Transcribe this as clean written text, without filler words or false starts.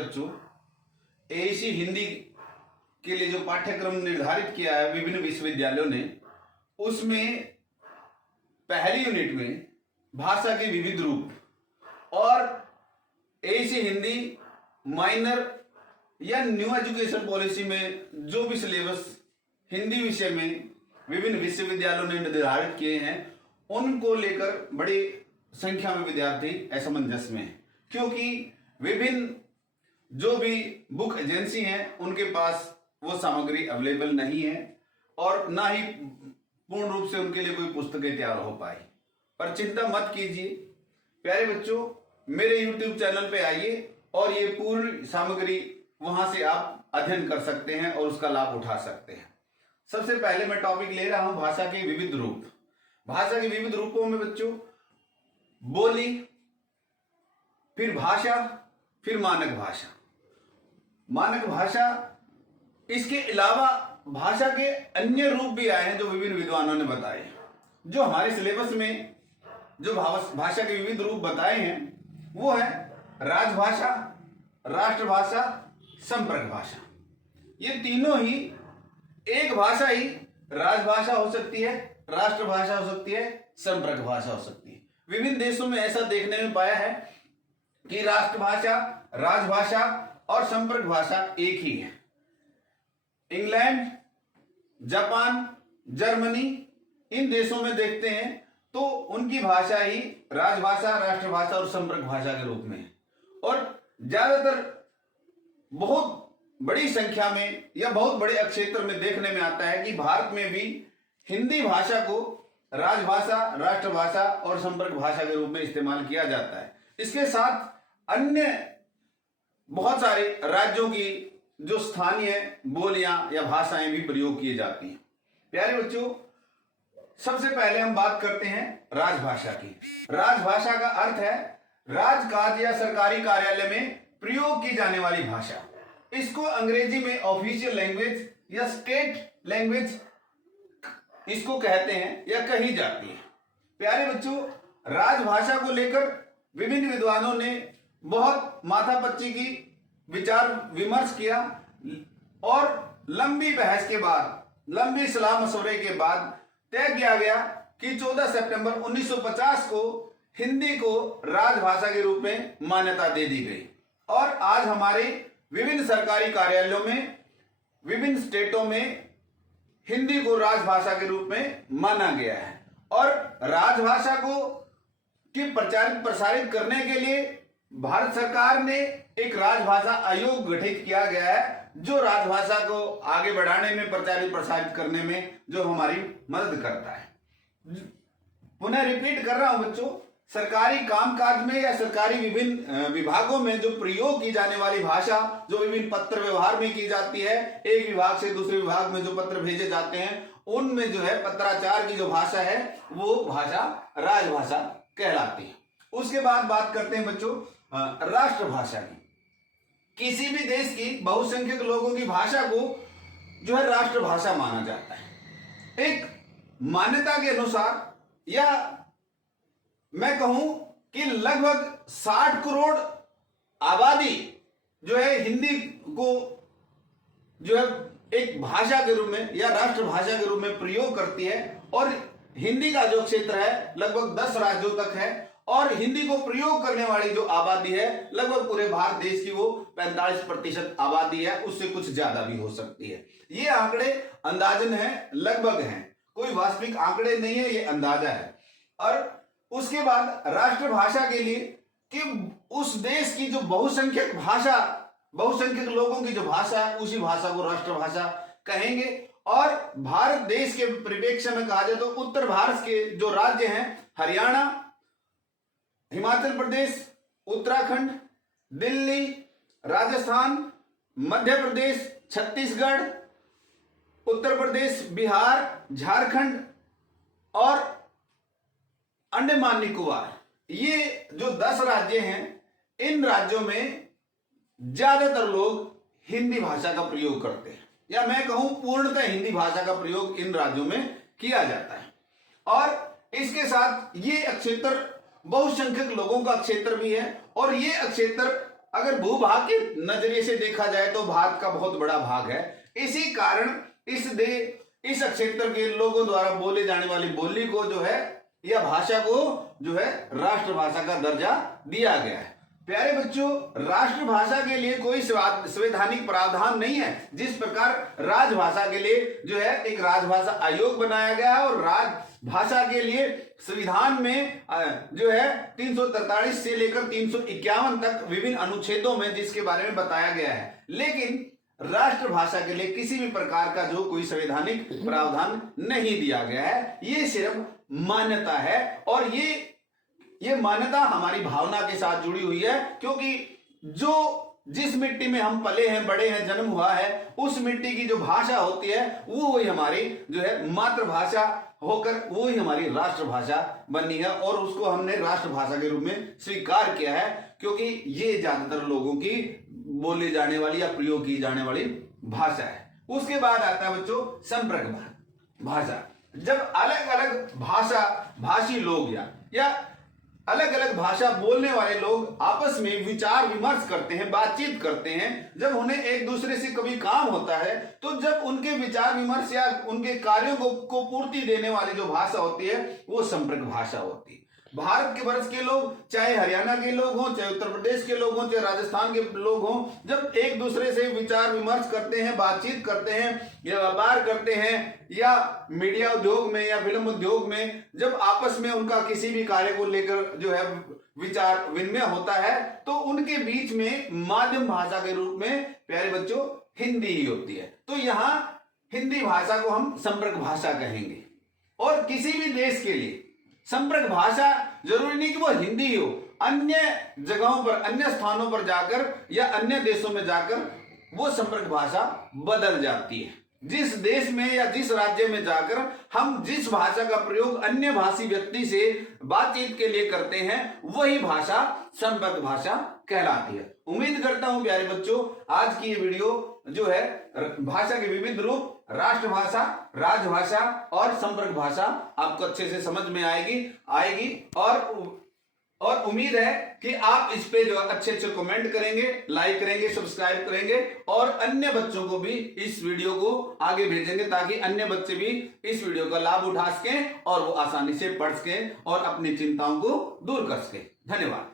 बच्चों, एआईसी हिंदी के लिए जो पाठ्यक्रम निर्धारित किया है विभिन्न विश्वविद्यालयों ने, उसमें पहली यूनिट में भाषा के विविध रूप और एआईसी हिंदी माइनर या न्यू एजुकेशन पॉलिसी में जो भी सिलेबस हिंदी विषय में विभिन्न विश्वविद्यालयों ने निर्धारित किए हैं, उनको लेकर बड़ी संख्या में विद्यार्थी असमंजस में हैं, क्योंकि विभिन्न जो भी बुक एजेंसी हैं उनके पास वो सामग्री अवेलेबल नहीं है और ना ही पूर्ण रूप से उनके लिए कोई पुस्तकें तैयार हो पाई। पर चिंता मत कीजिए प्यारे बच्चों, मेरे YouTube चैनल पे आइए और ये पूरी सामग्री वहां से आप अध्ययन कर सकते हैं और उसका लाभ उठा सकते हैं। सबसे पहले मैं टॉपिक ले रहा हूं भाषा के विविध रूप। भाषा के विविध रूपों में बच्चों बोली, फिर भाषा, फिर मानक भाषा। मानक भाषा, इसके अलावा भाषा के अन्य रूप भी आए हैं जो विभिन्न विद्वानों ने बताए। जो हमारे सिलेबस में जो भाषा के विविध रूप बताए हैं वो है राजभाषा, राष्ट्रभाषा, संपर्क भाषा। ये तीनों ही एक भाषा ही राजभाषा हो सकती है, राष्ट्रभाषा हो सकती है, संपर्क भाषा हो सकती है। विभिन्न देशों में ऐसा देखने में पाया है कि राष्ट्रभाषा, राजभाषा और संपर्क भाषा एक ही है। इंग्लैंड, जापान, जर्मनी, इन देशों में देखते हैं तो उनकी भाषा ही राजभाषा, राष्ट्रभाषा और संपर्क भाषा के रूप में है। और ज्यादातर बहुत बड़ी संख्या में या बहुत बड़े क्षेत्र में देखने में आता है कि भारत में भी हिंदी भाषा को राजभाषा, राष्ट्रभाषा और संपर्क भाषा के रूप में इस्तेमाल किया जाता है। इसके साथ अन्य बहुत सारे राज्यों की जो स्थानीय बोलियां या भाषाएं भी प्रयोग किए जाती हैं। प्यारे बच्चों, सबसे पहले हम बात करते हैं राजभाषा की। राजभाषा का अर्थ है राजकाज या सरकारी कार्यालय में प्रयोग की जाने वाली भाषा। इसको अंग्रेजी में ऑफिशियल लैंग्वेज या स्टेट लैंग्वेज इसको कहते हैं या कही जाती है। प्यारे बच्चों, राजभाषा को लेकर विभिन्न विद्वानों ने बहुत माथापच्ची की विचार विमर्श किया और लंबी बहस के बाद, लंबी सलाह मशवरे के बाद तय किया गया कि 14 सितंबर 1950 को हिंदी को राजभाषा के रूप में मान्यता दे दी गई। और आज हमारे विभिन्न सरकारी कार्यालयों में, विभिन्न स्टेटों में हिंदी को राजभाषा के रूप में माना गया है। और राजभाषा को की प्रसारित करने के लिए भारत सरकार ने एक राजभाषा आयोग गठित किया गया है, जो राजभाषा को आगे बढ़ाने में, प्रचारित प्रसारित करने में जो हमारी मदद करता है। पुनः रिपीट कर रहा हूं बच्चों, सरकारी कामकाज में या सरकारी विभिन्न विभागों में जो प्रयोग की जाने वाली भाषा, जो विभिन्न पत्र व्यवहार में की जाती है, एक विभाग से दूसरे विभाग में जो पत्र भेजे जाते हैं, उनमें जो है पत्राचार की जो भाषा है वो भाषा राजभाषा कहलाती है। उसके बाद बात करते हैं बच्चों राष्ट्रभाषा की। किसी भी देश की बहुसंख्यक लोगों की भाषा को जो है राष्ट्रभाषा माना जाता है। एक मान्यता के अनुसार, या मैं कहूं कि लगभग 60 करोड़ आबादी जो है हिंदी को जो है एक भाषा के रूप में या राष्ट्रभाषा के रूप में प्रयोग करती है। और हिंदी का जो क्षेत्र है लगभग 10 राज्यों तक है और हिंदी को प्रयोग करने वाली जो आबादी है लगभग पूरे भारत देश की वो 45% आबादी है, उससे कुछ ज्यादा भी हो सकती है। ये आंकड़े अंदाजन है, लगभग हैं, कोई वास्तविक आंकड़े नहीं है, ये अंदाजा है। और उसके बाद राष्ट्रभाषा के लिए कि उस देश की जो बहुसंख्यक भाषा, बहुसंख्यक लोगों की जो भाषा है उसी भाषा को राष्ट्रभाषा कहेंगे। और भारत देश के परिप्रेक्ष्य में कहा जाए तो उत्तर भारत के जो राज्य हैं, हरियाणा, हिमाचल प्रदेश, उत्तराखंड, दिल्ली, राजस्थान, मध्य प्रदेश, छत्तीसगढ़, उत्तर प्रदेश, बिहार, झारखंड और अंडमान निकोबार, ये जो 10 राज्य हैं, इन राज्यों में ज्यादातर लोग हिंदी भाषा का प्रयोग करते हैं, या मैं कहूं पूर्णतः हिंदी भाषा का प्रयोग इन राज्यों में किया जाता है। और इसके साथ ये क्षेत्र बहुसंख्यक लोगों का क्षेत्र भी है और ये क्षेत्र अगर भूभाग के नजरिए से देखा जाए तो भारत का बहुत बड़ा भाग है। इसी कारण इस क्षेत्र के लोगों द्वारा बोले जाने वाली बोली को जो है या भाषा को जो है राष्ट्रभाषा का दर्जा दिया गया है। प्यारे बच्चों, राष्ट्रभाषा के लिए कोई संवैधानिक प्रावधान नहीं है। जिस प्रकार राजभाषा के लिए जो है एक राजभाषा आयोग बनाया गया है और राजभाषा के लिए संविधान में जो है 343 से लेकर 351 तक विभिन्न अनुच्छेदों में जिसके बारे में बताया गया है, लेकिन राष्ट्रभाषा के लिए किसी भी प्रकार का जो कोई संवैधानिक प्रावधान नहीं दिया गया है। ये सिर्फ मान्यता है और ये मान्यता हमारी भावना के साथ जुड़ी हुई है, क्योंकि जिस मिट्टी में हम पले हैं, बड़े हैं, जन्म हुआ है, उस मिट्टी की जो भाषा होती है वही हमारी जो है मातृभाषा होकर वही हमारी राष्ट्रभाषा बनी है और उसको हमने राष्ट्रभाषा के रूप में स्वीकार किया है, क्योंकि ये ज्यादातर लोगों की बोली जाने वाली या प्रयोग की जाने वाली भाषा है। उसके बाद आता है बच्चों संपर्क भाषा। जब अलग अलग भाषी लोग या अलग अलग भाषा बोलने वाले लोग आपस में विचार विमर्श करते हैं, बातचीत करते हैं, जब उन्हें एक दूसरे से कभी काम होता है, तो जब उनके विचार विमर्श या उनके कार्यों को पूर्ति देने वाली जो भाषा होती है वो संपर्क भाषा होती है। भारत के वर्ष के लोग, चाहे हरियाणा के लोग हों, चाहे उत्तर प्रदेश के लोग हों, चाहे राजस्थान के लोग हों, जब एक दूसरे से विचार विमर्श करते हैं, बातचीत करते हैं या व्यापार करते हैं या मीडिया उद्योग में या फिल्म उद्योग में जब आपस में उनका किसी भी कार्य को लेकर जो है विचार विनिमय होता है, तो उनके बीच में माध्यम भाषा के रूप में प्यारे बच्चों हिंदी ही होती है। तो यहाँ हिंदी भाषा को हम संपर्क भाषा कहेंगे। और किसी भी देश के लिए संपर्क भाषा जरूरी नहीं कि वो हिंदी हो, अन्य जगहों पर, अन्य स्थानों पर जाकर या अन्य देशों में जाकर वो संपर्क भाषा बदल जाती है। जिस देश में या जिस राज्य में जाकर हम जिस भाषा का प्रयोग अन्य भाषी व्यक्ति से बातचीत के लिए करते हैं वही भाषा संपर्क भाषा कहलाती है। उम्मीद करता हूं प्यारे बच्चों आज की ये वीडियो जो है भाषा के विविध रूप, राष्ट्रभाषा, राजभाषा और संपर्क भाषा आपको अच्छे से समझ में आएगी और उम्मीद है कि आप इस पे जो अच्छे कमेंट करेंगे, लाइक करेंगे, सब्सक्राइब करेंगे और अन्य बच्चों को भी इस वीडियो को आगे भेजेंगे ताकि अन्य बच्चे भी इस वीडियो का लाभ उठा सकें और वो आसानी से पढ़ सकें और अपनी चिंताओं को दूर कर सकें। धन्यवाद।